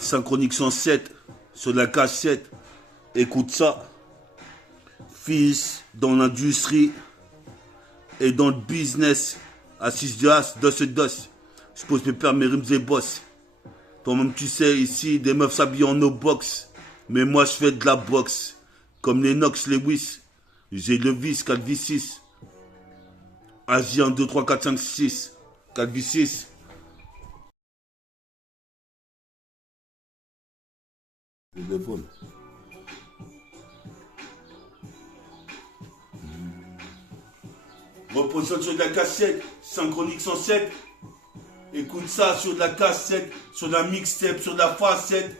Synchronique 107 sur la cassette. Écoute ça. Fils dans l'industrie et dans le business. Assis de as, dos. Je pose mes pères, mes rimes et boss. Toi-même tu sais ici, des meufs s'habillent en no box. Mais moi je fais de la boxe. Comme les Nox Lewis. J'ai le vis, 4v6. Agi 1, 2, 3, 4, 5, 6. 4v6. Téléphone. Repositionne sur de la cassette. Synchronique 107. Écoute ça sur de la cassette. Sur la mixtape, sur la facette.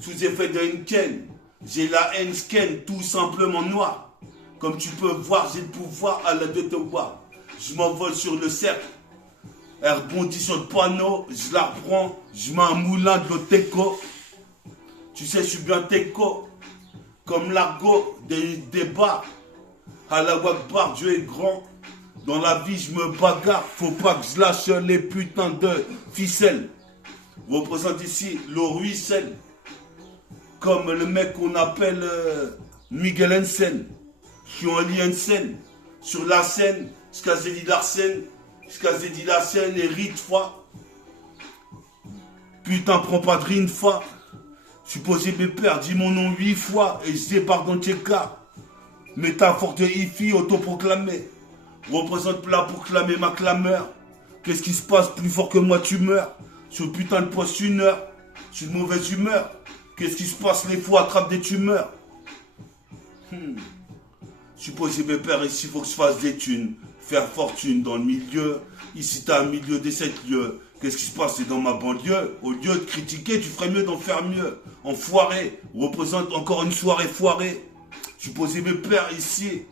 Sous effet de Henken. J'ai la haine scan, tout simplement noir. Comme tu peux voir, j'ai le pouvoir à la de te voir. Je m'envole sur le cercle. Elle rebondit sur le panneau. Je la reprends. Je mets un moulin de l'Oteco. Tu sais, je suis bien teco. Comme l'argot des bars. À la Wakbar, Dieu est grand. Dans la vie, je me bagarre. Faut pas que je lâche les putains de ficelles. Représente ici le ruisselle. Comme le mec qu'on appelle Miguel Hansen. Je suis en Hansen. Sur la scène, jusqu'à Zédi Larsen. Jusqu'à Zédi Larsen et Ritfa. Putain, prends pas de Rinfa. Supposé mes pères, dis mon nom 8 fois et je débarque dans Tcheka. Métaphore de Ifi autoproclamé. Représente là pour clamer ma clameur. Qu'est-ce qui se passe? Plus fort que moi, tu meurs. Sur le putain de poste 1 heure. Je suis de mauvaise humeur. Qu'est-ce qui se passe? Les fous attrapent des tumeurs. Supposé mes pères, ici faut que je fasse des thunes. Faire fortune dans le milieu. Ici t'as un milieu des 7 lieux. Qu'est-ce qui se passe? C'est dans ma banlieue. Au lieu de critiquer, tu ferais mieux d'en faire mieux. Enfoiré. Représente encore une soirée foirée. Supposé mes pères ici.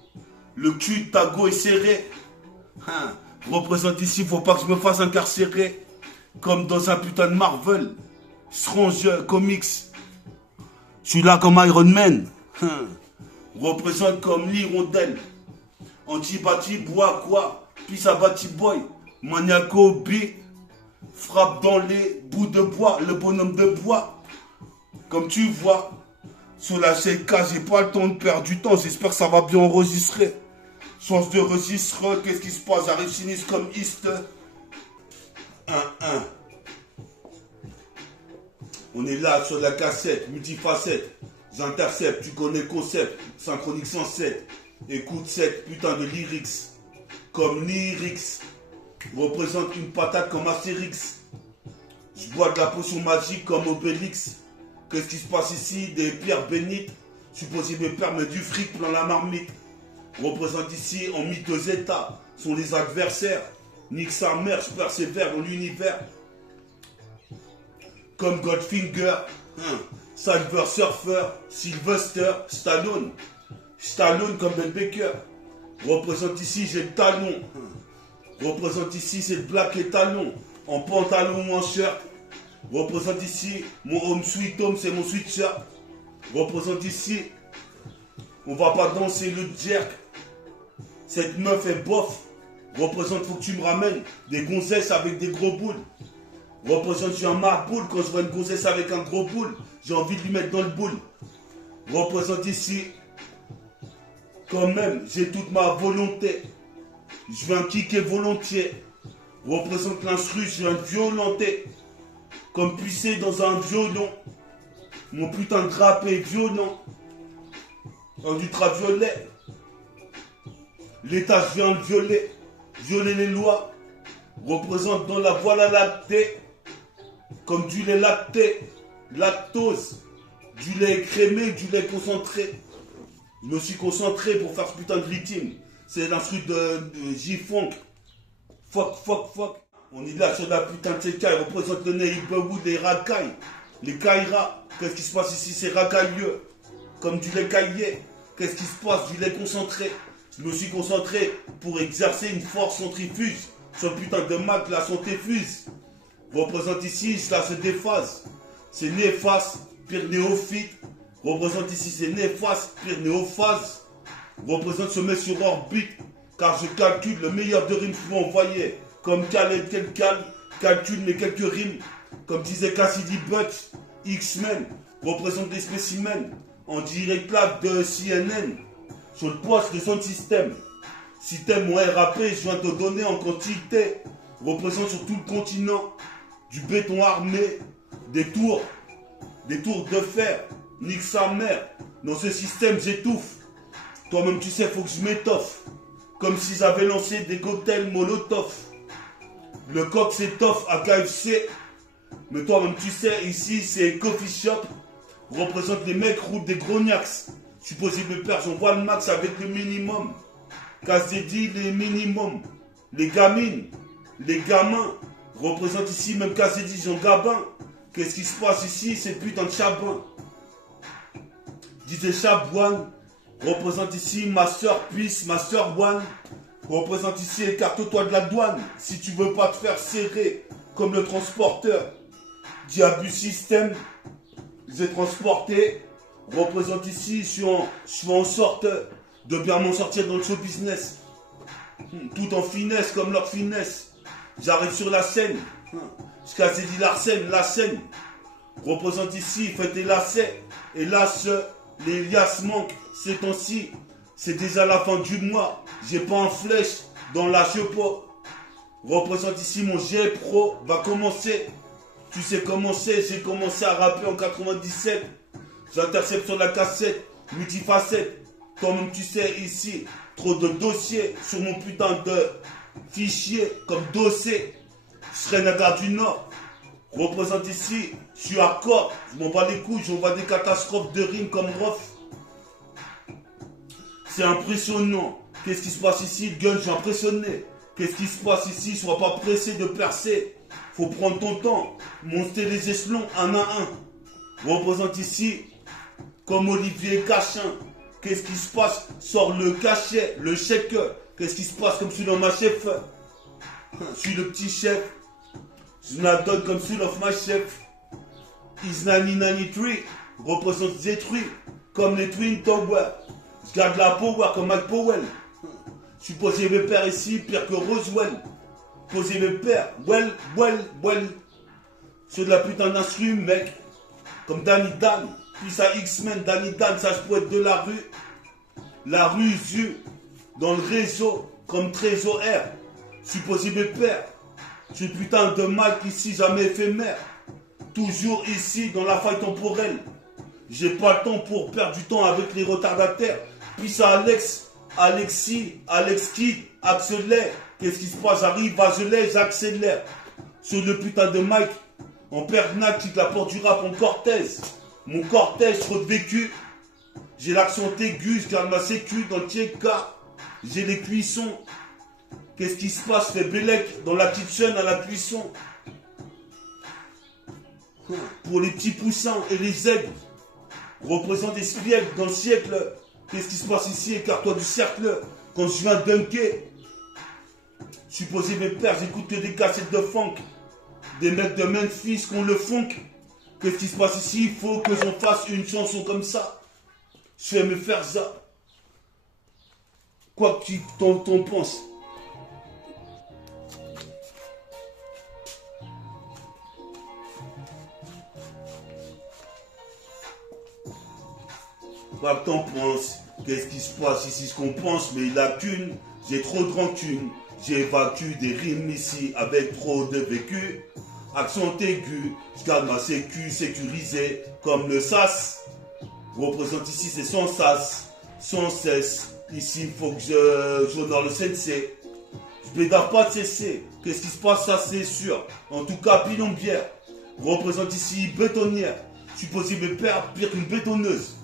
Le cul de ta go est serré. Représente ici, faut pas que je me fasse incarcérer. Comme dans un putain de Marvel. Strange Comics. Je suis là comme Iron Man. Représente comme l'hirondelle. Antibati, bois quoi? Puis ça bâti boy. Maniaco B. Frappe dans les bouts de bois. Le bonhomme de bois. Comme tu vois. Sur la CK, j'ai pas le temps de perdre du temps. J'espère que ça va bien enregistrer. Chance de registre. Qu'est-ce qui se passe? J'arrive sinistre comme East. 1-1. On est là sur la cassette. Multifacette. J'intercepte. Tu connais le concept. Synchronique 107. Écoute cette putain de lyrics. Comme lyrics. Représente une patate comme Astérix. Je bois de la potion magique comme Obélix. Qu'est-ce qui se passe ici? Des pierres bénites. Supposé me permettre du fric plein la marmite. Représente ici en miteux état. Sont les adversaires. Nique sa mère, je persévère dans l'univers. Comme Goldfinger. Silver Surfer. Sylvester. Stallone. Stallone comme Ben Baker. Représente ici, j'ai le talon. Représente ici, c'est le black et talon. En pantalon ou en shirt. Représente ici, mon home sweet home, c'est mon sweatshirt. Représente ici, on va pas danser le jerk. Cette meuf est bof. Représente, faut que tu me ramènes des gonzesses avec des gros boules. Représente, je suis un marboule. Quand je vois une gonzesse avec un gros boule, j'ai envie de lui mettre dans le boule. Représente ici, quand même, j'ai toute ma volonté. Je viens kicker volontiers. Représente l'instru, je viens violenter. Comme puissé dans un violon. Mon putain de grappe est violent. En ultraviolet. L'État, je viens le violer. Violer les lois. Représente dans la voie lactée. Comme du lait lacté. Lactose. Du lait écrémé, du lait concentré. Je me suis concentré pour faire ce putain de rythme. C'est l'instru de J-Funk. Fuck. On est là sur la putain de CK. Il représente le neighborhood des racailles. Les Kaira. Qu'est-ce qui se passe ici? C'est racailleux. Comme du lait caillé. Qu'est-ce qui se passe? Du lait concentré. Je me suis concentré pour exercer une force centrifuge. Ce putain de Mac, la santé fuse. Représente ici, cela se déphase. C'est néfaste, pire néophyte. Représente ici, c'est néfaste, pire néophase. Représente se met sur orbite. Car je calcule le meilleur de rimes pour envoyer. Comme Khaled Kelkal, calcule mes quelques rimes. Comme disait Cassidy Butch, X-Men représente des spécimens en direct live de CNN sur le poste de son système. Si t'aimes mon RAP, je viens te donner en quantité. Représente sur tout le continent du béton armé, des tours de fer. Nique sa mère. Dans ce système, j'étouffe. Toi-même, tu sais, faut que je m'étoffe. Comme si j'avais lancé des cocktails Molotov. Le coq s'étoffe à KFC. Mais toi-même, tu sais, ici, c'est coffee shop. Représente les mecs roulent des grognacs. Supposé me perdre, j'envoie le max avec le minimum. KZD, les minimums. Les gamines, les gamins. Représente ici, même KZD, Jean Gabin. Qu'est-ce qui se passe ici? C'est putain de chabin. Disait Chabouane. Représente ici Master Peace, Master One. Représente ici, écarte-toi de la douane. Si tu veux pas te faire serrer comme le transporteur. Diabu Système. J'ai transporté. Représente ici, je suis en sorte de bien m'en sortir dans le show business. Tout en finesse, comme leur finesse. J'arrive sur la scène. Jusqu'à Zédi Larsen, la scène. Représente ici, faites tes lacets. Hélas, les liasses manquent ces temps-ci. C'est déjà la fin du mois. J'ai pas en flèche dans la chepeau. Représente ici mon G Pro va commencer. Tu sais comment c'est, j'ai commencé à rapper en 97. J'intercepte sur la cassette, multifacette. Toi-même tu sais ici, trop de dossiers sur mon putain de fichier comme dossier. Je serai Nagar du Nord. Représente ici, je suis hardcore. Je m'en bats les couilles, j'envoie des catastrophes de rimes comme Rof. C'est impressionnant. Qu'est-ce qui se passe ici? Le gun, je suis impressionné. Qu'est-ce qui se passe ici? Sois pas pressé de percer. Faut prendre ton temps. Monter les échelons un à un. Représente ici, comme Olivier Cachin. Qu'est-ce qui se passe? Sors le cachet, le chèque. Qu'est-ce qui se passe comme je suis dans ma chef? Je suis le petit chef. Je la donne comme celui of my chef. Is 1993. Représente détruit comme les Twin Towers. Je garde la power comme Mike Powell. Je suis posé mes pères ici, pire que Roswell. Posé mes pères, well. Sur de la putain d'instru, mec. Comme Danny Dan. Puis ça X-Men, Danny Dan, ça je peux être de la rue. La rue Zu. Dans le réseau, comme Trésor R. Je suis posé mes pères. Je suis putain de Mike ici, jamais éphémère. Toujours ici, dans la faille temporelle. J'ai pas le temps pour perdre du temps avec les retardataires. Puis ça Alex, Alexis, Alex Kid, accélère. Qu'est-ce qui se passe? J'arrive, j'accélère. Sur le putain de Mike, en pernac, quitte la porte du rap en cortège. Mon cortège, trop de vécu. J'ai l'accent aigu, je garde ma sécu dans le TK. J'ai les cuissons. Qu'est-ce qui se passe? Fais Bélec dans la kitchen à la cuisson. Pour les petits poussins et les aigles. Représente des spiègles dans le siècle. Qu'est-ce qui se passe ici? Écarte-toi du cercle. Quand je viens dunker, je suis posé mes pères, j'écoute que des cassettes de funk. Des mecs de Memphis qu'on le funk. Qu'est-ce qui se passe ici? Il faut que j'en fasse une chanson comme ça. Je vais me faire ça. Quoi que tu t'en penses. Quoi que t'en penses? Qu'est-ce qui se passe ici? Ce qu'on pense, mais la thune, j'ai trop de rancune. J'évacue des rimes ici avec trop de vécu. Accent aigu, je garde ma sécu sécurisée comme le sas. Représente ici, c'est sans sas, sans cesse. Ici, il faut que j'honore le sensei. Je pédale pas de cesser. Qu'est-ce qui se passe? Ça, c'est sûr. En tout cas, pilombière. Représente ici bétonnière. Je suis posé mes pères pire qu'une bétonneuse.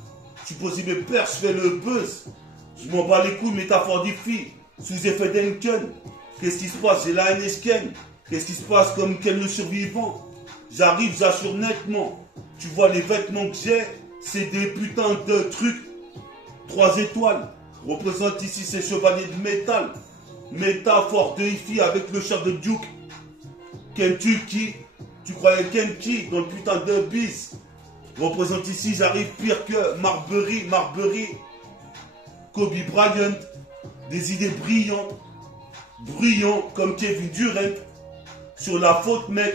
Je suis posé mes pères, je fais le buzz. Je m'en bats les couilles, métaphore des filles. Sous effet d'Enken. Qu'est-ce qui se passe? J'ai la NSken. Qu'est-ce qui se passe comme quel le survivant? J'arrive, j'assure nettement. Tu vois les vêtements que j'ai, c'est des putains de trucs. 3 étoiles. Représente ici ces chevaliers de métal. Métaphore de hi avec le chef de Duke. Kentucky. Tu croyais Kentucky dans le putain de bis. Représente ici, j'arrive pire que Marbury. Kobe Bryant. Des idées brillantes. Brillant comme Kevin Durant. Sur la faute, mec.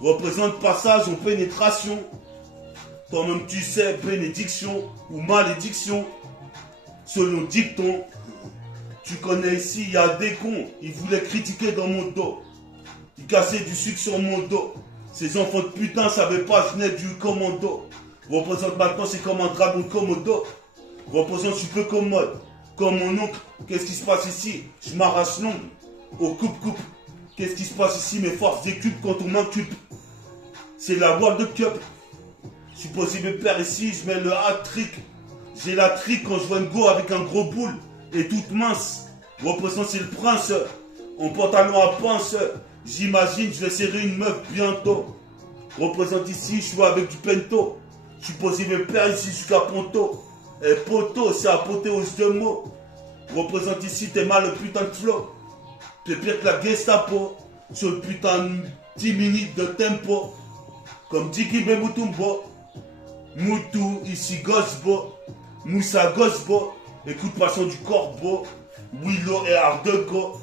représente passage en pénétration. Toi-même tu sais, bénédiction ou malédiction, selon dicton. Tu connais ici, il y a des cons, ils voulaient critiquer dans mon dos. Ils cassaient du sucre sur mon dos. Ces enfants de putain savaient pas, je venais du commando. Représente maintenant, c'est comme un dragon de Komodo. Représente, je suis peu commode. Comme mon oncle, qu'est-ce qui se passe ici? Je m'arrache l'ongle. Au coupe-coupe. Qu'est-ce qui se passe ici? Mes forces décuplent quand on m'inculpe. C'est la World Cup. Je suis possible père ici, je mets le hat-trick. J'ai la trick quand je vois une go avec un gros boule et toute mince. Représente, c'est le prince. En pantalon à pince. J'imagine, je vais serrer une meuf bientôt. Représente ici, je suis avec du pento. Je suis possible père ici jusqu'à Ponto. Et poto, c'est apothéose de mots. Représente ici, t'es mal le putain de flow. T'es pire que la Gestapo. Sur le putain de 10 minutes de tempo. Comme Diki Bemutumbo. Moutou, ici Gosbo. Moussa Gosbo. Écoute passion du corbeau. Willow et Ardego.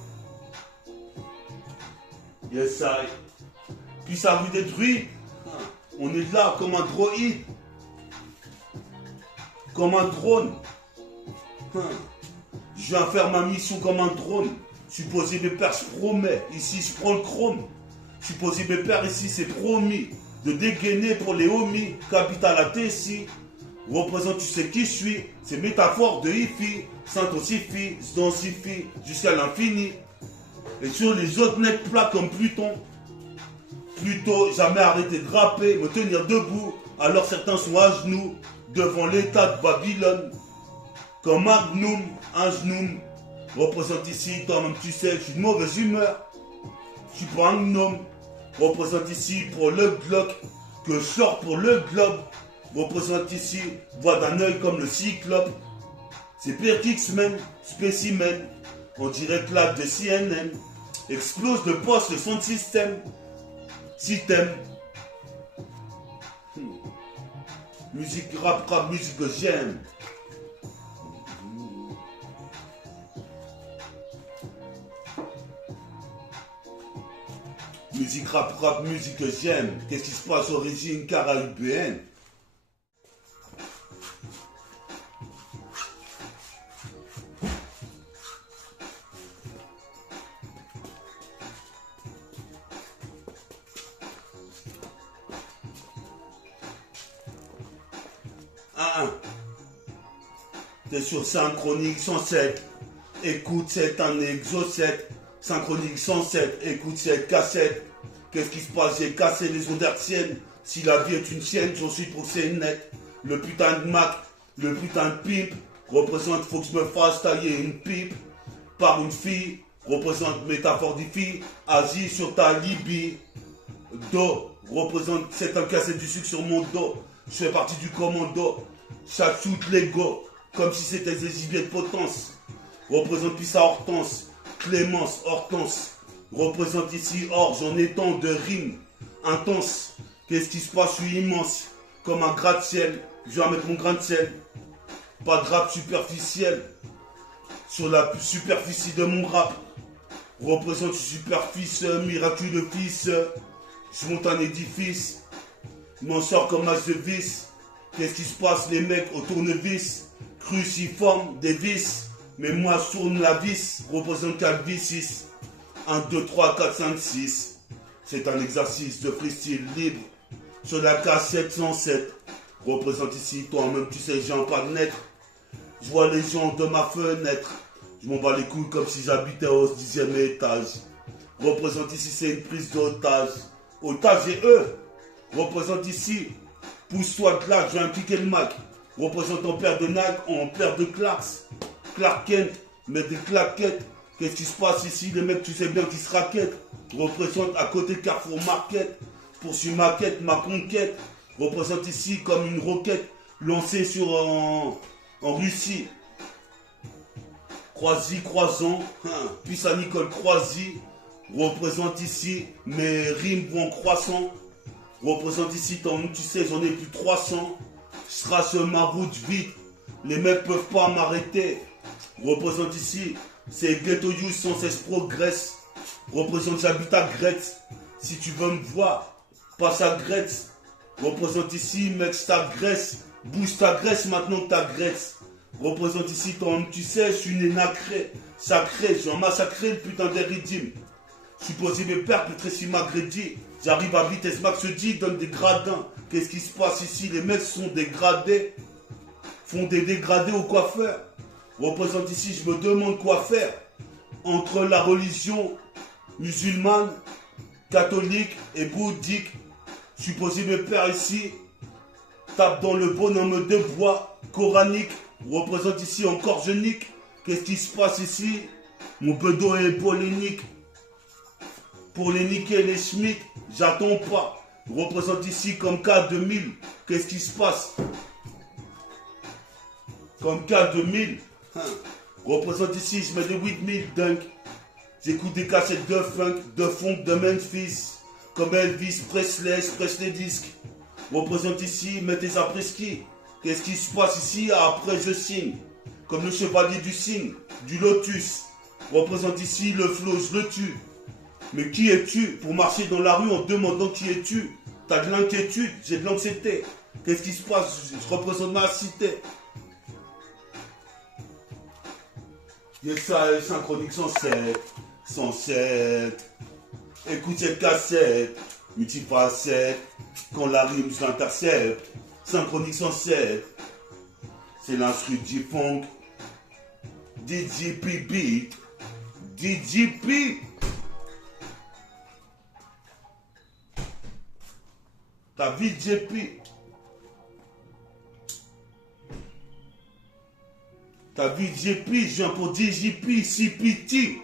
Yes, I. Puis ça vous détruit. On est là comme un droïde. Comme un drone. Je viens faire ma mission comme un drone. Je suis posé mes pères, je promets. Ici, je prends le chrome. Je suis posé mes pères, ici, c'est promis. De dégainer pour les homies. Capital à Tessie. Représente, tu sais qui je suis. C'est métaphore de Ifi. Saint-Ossifie, Zdensifie, jusqu'à l'infini. Et sur les autres nets plats comme Pluton. Plutôt, jamais arrêter de rapper, me tenir debout. Alors certains sont à genoux devant l'état de Babylone. Comme Magnum, un genou. Représente ici, toi-même tu sais, je suis de mauvaise humeur. Je suis pas un gnome. Représente ici pour le Glock, que je sors pour le globe. Représente ici, voix d'un œil comme le cyclope. C'est pire qu'X-Men, spécimen. On dirait que là de CNN. Explose de poste le son de système. Si t'aimes. Musique rap, musique que j'aime. Musique rap, musique que j'aime. Qu'est-ce qui se passe, origine caribéenne? T'es sur Synchronique 107. Écoute, c'est un exocète. Synchronique 107. Écoute cette cassette. Qu'est-ce qui se passe? J'ai cassé les ondes hertziennes. Si la vie est une sienne, j'en suis pour c'est net. Le putain de Mac, le putain de pipe représente, faut que je me fasse tailler une pipe par une fille. Représente métaphore des filles. Asie sur ta Libye. Do représente, c'est un cassette du sucre sur mon dos. Je fais partie du commando. Chaque shoot l'ego. Comme si c'était des gibiers de potence. Représente Pissa Hortense. Clémence Hortense. Représente ici Orge en étant de rimes intense. Qu'est-ce qui se passe? Je suis immense. Comme un gratte-ciel. Je vais mettre mon grain de sel. Pas de rap superficiel. Sur la superficie de mon rap. Représente superficie, miraculeux fils. Je monte un édifice. Je m'en sors comme match de vis. Qu'est-ce qui se passe? Les mecs au tournevis. Cruciforme, des vis. Mais moi je tourne la vis. Représente 4 V6. 1, 2, 3, 4, 5, 6. C'est un exercice de freestyle libre. Sur la cassette 107. Représente ici, toi-même tu sais, j'ai un pas de net. Je vois les gens de ma fenêtre. Je m'en bats les couilles comme si j'habitais au 10e étage. Représente ici, c'est une prise d'otage. Otage et eux. Représente ici. Pousse-toi de là, je vais impliquer le Mac. Représente en paire de Nag, en paire de Clarks. Clark Kent, met des claquettes. Qu'est-ce qui se passe ici? Les mecs, tu sais bien qu'ils se raquettent. Représente à côté de Carrefour Market. Poursuis ma quête, ma conquête. Représente ici comme une roquette lancée sur en Russie. Croisy, croisant. Puis à Nicole Croisy. Représente ici mes rimes vont croissant. Représente ici, tu sais, j'en ai plus de 300. Je trace ma route vite. Les mecs peuvent pas m'arrêter. Représente ici, c'est Ghetto Youth sans cesse progresse. Représente, j'habite à Gretz. Si tu veux me voir, passe à Grèce. Représente ici, mec, ta graisse. Bouge ta graisse maintenant que ta graisse. Représente ici, tu sais, je suis né nacré, sacré, j'ai massacré le putain des ridimes. Supposé mes pères, peut-être si m'agrédit. J'arrive à vitesse max, je dis, donne des gradins. Qu'est-ce qui se passe ici? Les mecs sont dégradés. Font des dégradés au coiffeur. Représente ici, je me demande quoi faire. Entre la religion musulmane, catholique et bouddhique. Supposé mes pères ici. Tape dans le bonhomme de bois coranique. Représente ici encore je nique. Qu'est-ce qui se passe ici? Mon bedeau est polémique. Pour les niquer les schmitt, j'attends pas. Représente ici comme K2000. Qu'est-ce qui se passe? Comme K2000. Représente ici, je mets des 8000 dunk. J'écoute des cassettes de funk, de Memphis. Comme Elvis Presley, je presse les disques. Représente ici, mettez après-ski. Qu'est-ce qui se passe ici? Après je signe. Comme le chevalier du cygne, du lotus. Représente ici le flow, je le tue. Mais qui es-tu? Pour marcher dans la rue en demandant qui es-tu? T'as de l'inquiétude, j'ai de l'anxiété. Qu'est-ce qui se passe? Je représente ma cité. Et ça, synchronique 107. 107. Écoute cette cassette. Multifacette. Quand la rime je l'intercepte. Synchronique 107. C'est l'instru G-Funk. DJP beat. DJP. Ta vie JP. Ta vie JP, je viens pour DJP, CPT.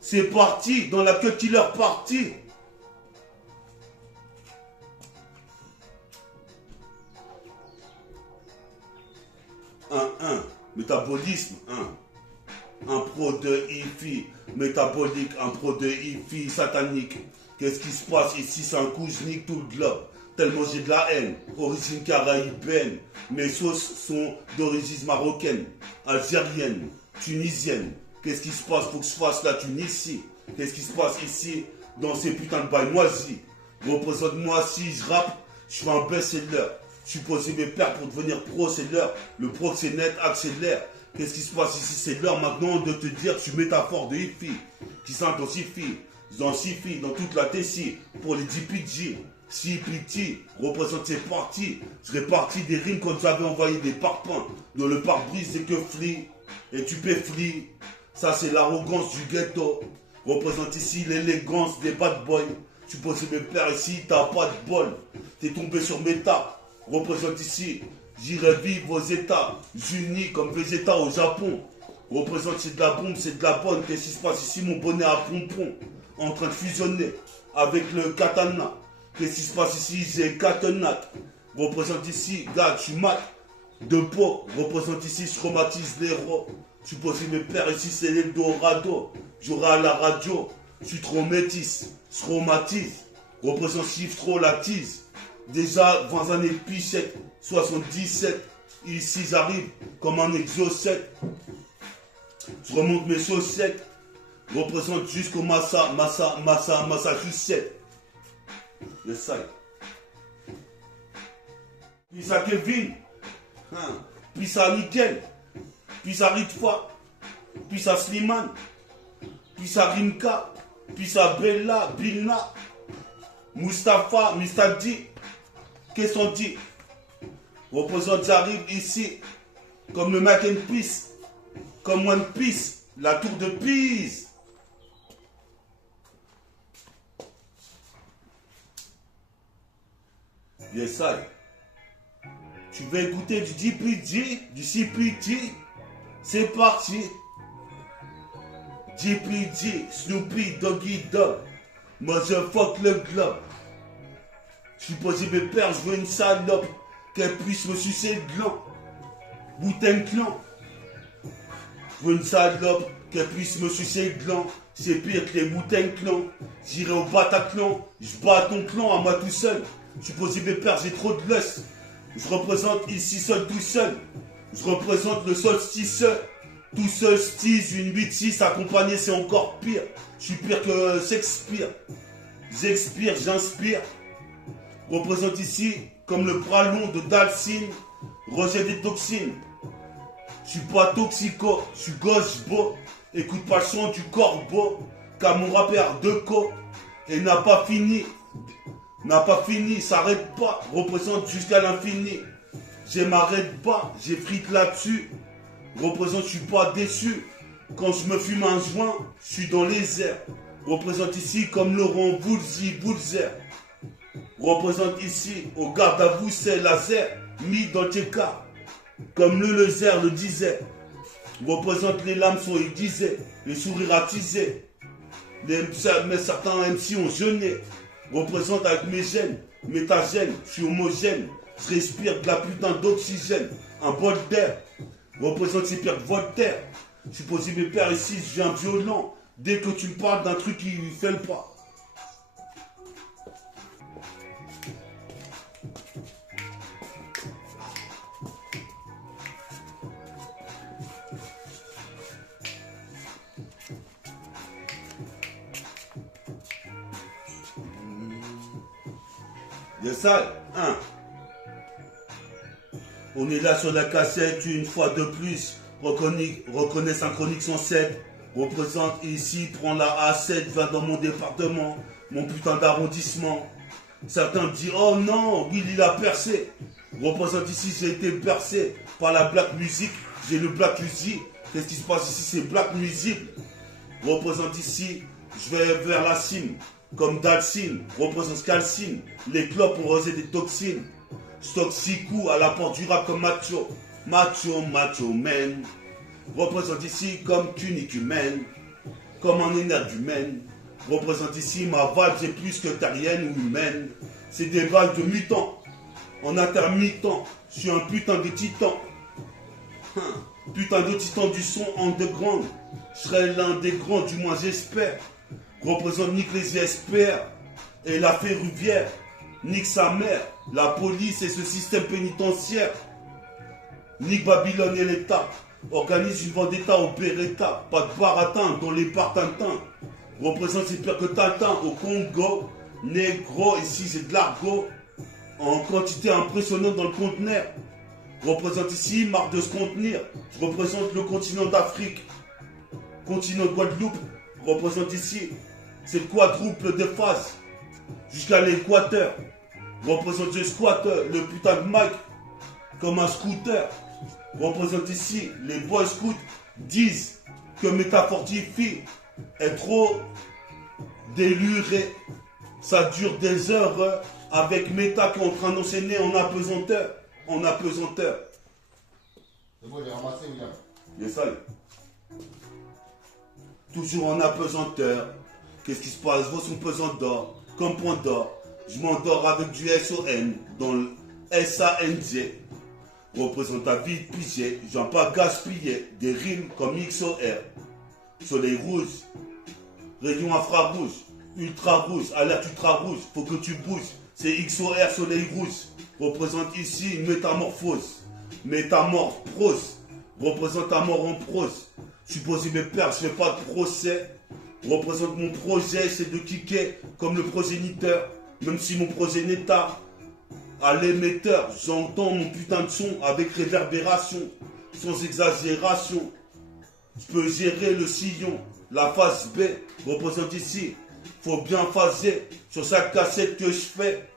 C'est parti, dans la queue killer party. Métabolisme, un pro de hi-fi, métabolique, un pro de hi-fi satanique. Qu'est-ce qui se passe ici? C'est un coup, je nique tout le globe. Tellement j'ai de la haine, origine caraïbène. Mes sauces sont d'origine marocaine, algérienne, tunisienne. Qu'est-ce qui se passe? Faut que je fasse la Tunisie. Qu'est-ce qui se passe ici dans ces putains de bails moisis? Représente-moi si je rappe, je fais un best-seller. Je suis posé mes pères pour devenir pro, c'est l'heure. Le pro c'est net, accélère. Qu'est-ce qui se passe ici? C'est l'heure maintenant de te dire que je suis métaphore de hi-fi qui s'intensifie, densifie dans toute la Tessie pour les DPG. CPT représente ses parties. Je répartis des rimes comme j'avais envoyé des parpaings dans le pare-brise et que fli et tu peux fli. Ça c'est l'arrogance du ghetto. Représente ici l'élégance des bad boys. Je suis posé mes pères ici, t'as pas de bol. T'es tombé sur mes tas. Représente ici, j'irai vivre aux États-Unis comme Vegeta au Japon. Représente c'est de la bombe, c'est de la bonne. Qu'est-ce qui se passe ici? Mon bonnet à pompon en train de fusionner avec le katana. Qu'est-ce qui se passe ici? J'ai katana. Représente ici, gars, je suis mat de peau. Représente ici, je traumatise les héros. Je suis posé mes pères ici, c'est l'Eldorado. J'aurai à la radio, je suis trop métis, je traumatise. Représente chiffre trop la tease. Déjà 20 années pichette, 77. Ici j'arrive comme un exocète. Je remonte mes chaussettes. Représente jusqu'au Massachusetts. Le side. Puis à Kevin. Puis à Nickel. Puis à Ritfa. Puis à Slimane. Puis à Rimka. Puis à Bella, Bilna. Mustapha, Mistadi. Qu'est-ce qu'on dit? Représente, j'arrive ici comme le Mac and Peace, comme One Piece, la tour de Pise. Yes, I. Tu veux écouter du DPG, du CPT? C'est parti. DPG, Snoopy, Doggy Dog. Moi je fuck le globe. Je suis posé mes pères, je veux une salope qu'elle puisse me sucer le gland. Wu-Tang Clan. Je veux une salope qu'elle puisse me sucer le gland. C'est pire que les Wu-Tang Clan. J'irai au Bataclan, je bats ton clan à moi tout seul. Je suis posé mes pères, j'ai trop de lust. Je représente ici seul tout seul. Je représente le solstice. Tout seul stise, une 8-6 accompagné c'est encore pire. Je suis pire que Shakespeare. J'expire, j'inspire. Représente ici comme le bras long de Dalsine, rejet des toxines. Je suis pas toxico, je suis gosse beau. Écoute pas le son du corbeau, car mon rappeur de co et n'a pas fini, s'arrête pas, représente jusqu'à l'infini. Je m'arrête pas, j'ai frite là-dessus. Représente, je suis pas déçu. Quand je me fume un joint, je suis dans les airs. Représente ici comme Laurent Boulzer. Représente ici, au garde à vous, c'est laser, mis dans tes cas. Comme le laser le disait. Représente les lames sont aiguisées, les sourires attisés. Mais certains MC ont jeûné. Représente avec mes gènes, métagènes, je suis homogène. Je respire de la putain d'oxygène, un bol d'air. Représente ces pires que Voltaire. Je suis posé mes pères ici, je viens violent. Dès que tu me parles d'un truc qui lui fait le pas. Yes, ça, hein. On est là sur la cassette une fois de plus. Reconnais synchronique 107. Représente ici, prends la A7, va dans mon département, mon putain d'arrondissement. Certains me disent, oh non, Will il a percé. Représente ici, j'ai été bercé par la black music. J'ai le black music. Qu'est-ce qui se passe ici? C'est black music. Représente ici, je vais vers la cime. Comme Dalsine, représente calcine. Les clopes ont rosé des toxines. Stock 6 coups à la porte du rap comme macho. Macho man. Représente ici comme tunique humaine. Comme un énergumène. Représente ici ma vibe, c'est plus que terrienne ou humaine. C'est des vagues de mutants. En intermittent, je suis un putain de titan. Putain de titan du son underground. Je serai l'un des grands, du moins j'espère. Représente nique les espères et la ferroviaire. Nique sa mère, la police et ce système pénitentiaire. Nique Babylone et l'État. Organise une vendetta au Beretta. Pas de baratin dans les partintins. Représente c'est pire que Tintin au Congo. Négro, ici c'est de l'argot. En quantité impressionnante dans le conteneur. Représente ici, marque de se contenir. Je représente le continent d'Afrique. Continent de Guadeloupe. Représente ici, c'est le quadruple de face. Jusqu'à l'équateur. Représente le squatter, le putain de mic. Comme un scooter. Représente ici, les boy scouts disent que Métafortifie est trop déluré. Ça dure des heures avec Méta qui est en train d'enchaîner en apesanteur. En apesanteur. C'est bon, j'ai ramassé, William. Yes, ça. Toujours en apesanteur. Qu'est-ce qui se passe? Vos sont pesants d'or. Comme point d'or. Je m'endors avec du SON dans le SANG. Représente ta vie de pigé. J'en pas gaspiller. Des rimes comme XOR. Soleil rouge. Rayon infrarouge. Ultra rouge. Alerte ultra rouge. Faut que tu bouges. C'est XOR soleil rouge. Représente ici une métamorphose. Métamorphose. Représente ta mort en prose. Je suis posé mes pères, je fais pas de procès. Représente mon projet, c'est de kicker comme le progéniteur. Même si mon progéniteur à l'émetteur, j'entends mon putain de son avec réverbération, sans exagération. Je peux gérer le sillon, la face B, représente ici. Faut bien phaser sur chaque cassette que je fais.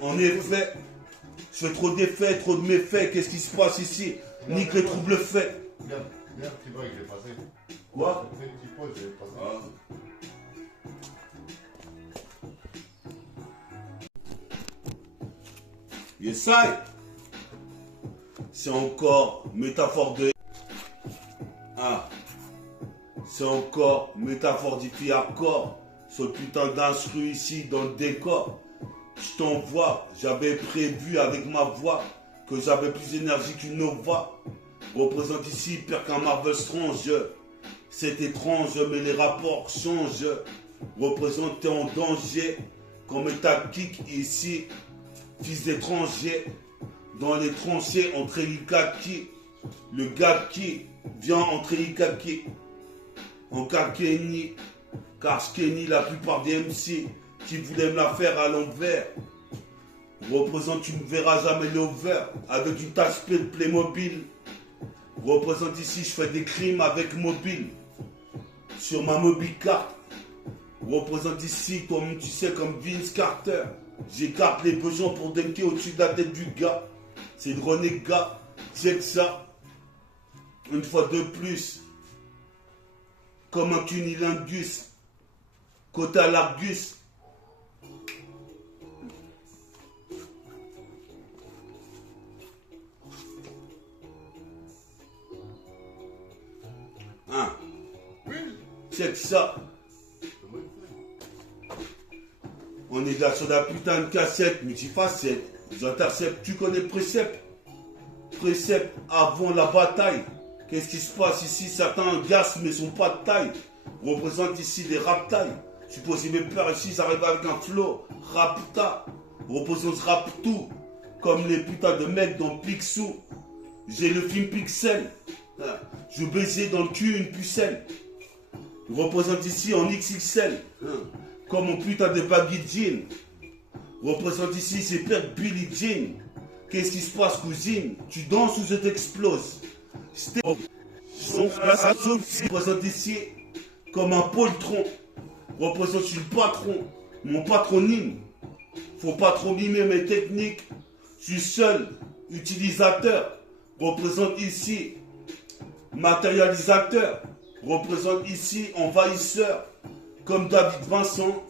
En effet, je fais trop d'effets, trop de méfaits. Qu'est-ce qui se passe ici? Nique les troubles faits. Viens, petit break, je vais passer. Quoi? Fais une petite pause, je vais passer. Yes, I. C'est encore métaphore de... Ah. C'est encore métaphore d'hippie hardcore. Ce putain d'instru ici dans le décor. Je t'envoie, j'avais prévu avec ma voix que j'avais plus d'énergie qu'une Nova. Représente ici pire qu'un Marvel Strange. C'est étrange, mais les rapports changent. Représente t'es en danger. Comme ta kick ici, fils d'étranger. Dans les tranchées entre Ikaki. Le gars qui vient entre Ikaki. En Kakeni. Car Kenny, la plupart des MC qui voulaient me la faire à l'envers. Représente, tu ne verras jamais l'over avec une tache de Playmobil. Représente ici, je fais des crimes avec mobile. Sur ma mobile carte. Représente ici, toi-même tu sais, comme Vince Carter. J'écarte les besoins pour dunker au-dessus de la tête du gars. C'est le renégat. Check ça. Une fois de plus. Comme un cunilingus. Côté à l'Argus. Hein? Check ça. On est là sur la putain de cassette multifacette. J'intercepte, tu connais précepte. Précepte avant la bataille. Qu'est-ce qui se passe ici? Certains gassent mais sont pas de taille. Représente ici des raptailles. Supposez mes peurs ici, ils arrivent avec un flow. Rapta. Représente rap tout. Comme les putains de mecs dans Picsou. J'ai le film Pixel. Je baisais dans le cul une pucelle. Représente ici en XXL. Comme mon putain de baggy jean. Représente ici, c'est pire que Billie Jean. Qu'est-ce qui se passe, cousine? Tu danses ou je t'explose? Représente ici comme un poltron. Représente, je suis le patron. Mon patronyme. Faut pas trop mimer mes techniques. Je suis seul utilisateur. Représente ici matérialisateur. Représente ici envahisseur. Comme David Vincent.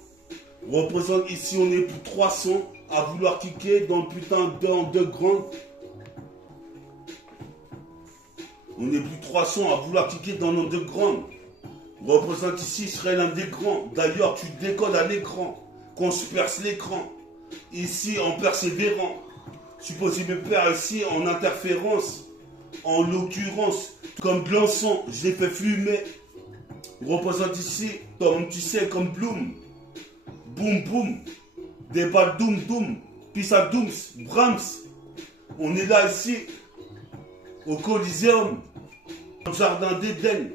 Représente ici, on est plus 300 à vouloir kicker dans le putain de grand. On est plus 300 à vouloir kicker dans l'underground. Représente ici, je serai l'un des grands. D'ailleurs, tu décolles à l'écran. Qu'on se perce l'écran. Ici, en persévérant. Supposé me perdre ici en interférence. En l'occurrence, comme de l'encens, je l'ai fait fumer. Représente ici, comme tu sais, comme Bloom. Boum boum. Des balles doum doum. Pissa dooms. Brahms. On est là ici. Au Coliseum. Au jardin d'Éden.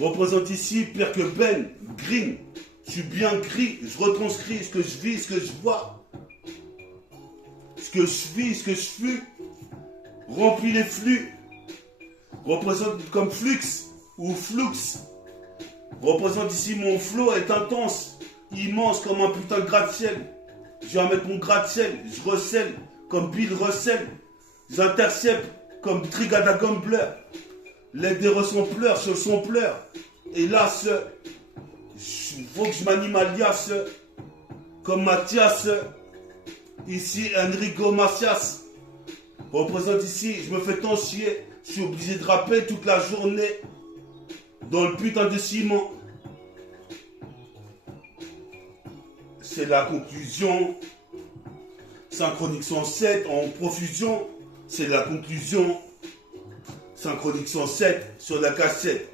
Représente ici pire que Ben. Green. Je suis bien gris. Je retranscris ce que je vis, ce que je vois. Ce que je vis, ce que je fus. Remplis les flux. Représente comme flux ou flux. Représente ici mon flow est intense. Immense comme un putain de gratte-ciel. Je vais mettre mon gratte-ciel. Je recèle comme Bill Russell. J'intercepte comme Trigada Gambler. Les déressons pleurent sur son pleur. Hélas, il faut que je m'anime alias. Comme Mathias. Ici, Enrico Macias. Représente ici, je me fais tant chier. Je suis obligé de rapper toute la journée. Dans le putain de ciment. C'est la conclusion. Synchronique 107 en profusion. C'est la conclusion. Synchronique 107 sur la cassette.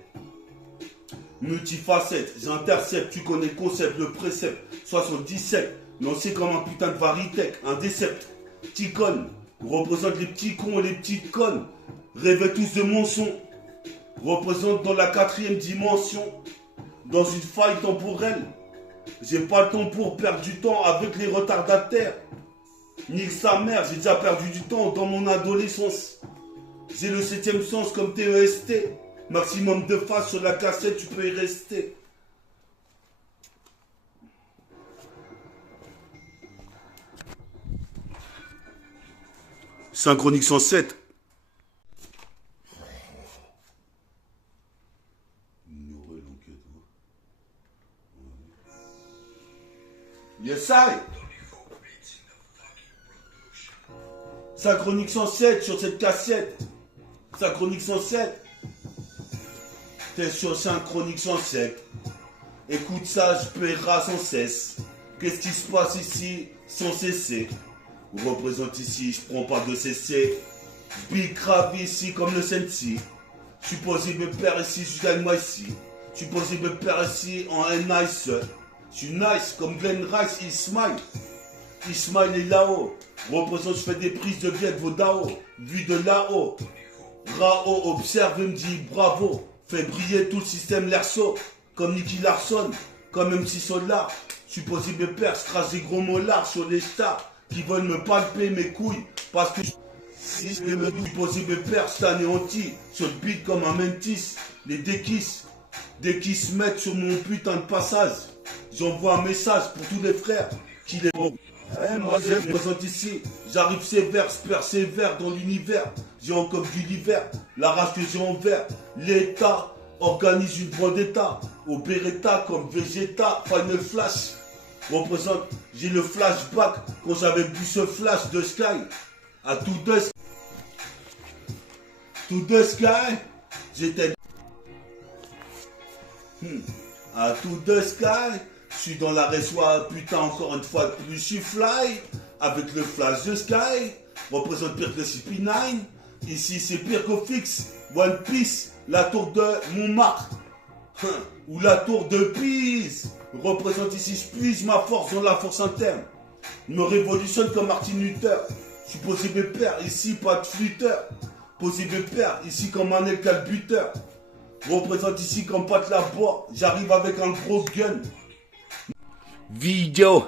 Multifacette. J'intercepte. Tu connais le concept, le précepte. 77. Lancé comme un putain de varitech. Un décept. Petit con. Représente les petits cons et les petites connes. Rêvez tous de mon son. Représente dans la 4e dimension. Dans une faille temporelle. J'ai pas le temps pour perdre du temps avec les retardataires. Nique sa mère, j'ai déjà perdu du temps dans mon adolescence. J'ai le 7e sens comme TEST. Maximum de faces sur la cassette, tu peux y rester. Synchronique 107. Yes, I. Synchronique 107 sur cette cassette. Synchronique 107. T'es sur Synchronique 107. Écoute ça, je paierai sans cesse. Qu'est-ce qui se passe ici sans cesser? On représente ici, je prends pas de cesser. Big grave ici comme le Sensi. Je suis posé me perdre ici, je gagne moi ici. Je suis posé me perdre ici en un nice. Je suis nice comme Glenn Rice, il smile. Il smile est là-haut. Représente, je fais des prises de vie avec vos DAO. Vu de là-haut. Rao observe et me dit bravo. Fait briller tout le système l'erceau. Comme Nicky Larson. Comme MC Solar. Je suis posé me perdre, je crache des gros mollards sur les stars. qui veulent me palper mes couilles parce que si je me dis poser mes pères, c'est anéanti sur le beat comme un mentis. Les déquisses, dès qu'ils se mettent sur mon putain de passage, j'envoie un message pour tous les frères qui les vont. Moi je me présente ici, j'arrive sévère, persévère dans l'univers. J'ai encore du l'hiver, la race que j'ai envers. L'État organise une vendetta, au Beretta comme Vegeta, Final Flash. Représente, j'ai le flashback quand j'avais vu ce flash de Sky. À tout de Sky, j'étais... À tout de Sky, je suis dans la résoie, putain, encore une fois de plus, je suis fly, avec le flash de Sky, représente pire que le CP9, ici c'est pire qu'au fixe, One Piece, la tour de Montmartre, ou la tour de Pise, représente ici, je puise ma force dans la force interne, me révolutionne comme Martin Luther, je suis posé mes pères, ici pas de flûteur, posé mes pères, ici comme Manel Calbuteur, représente ici comme Pat la bois, j'arrive avec un gros gun. Vidéo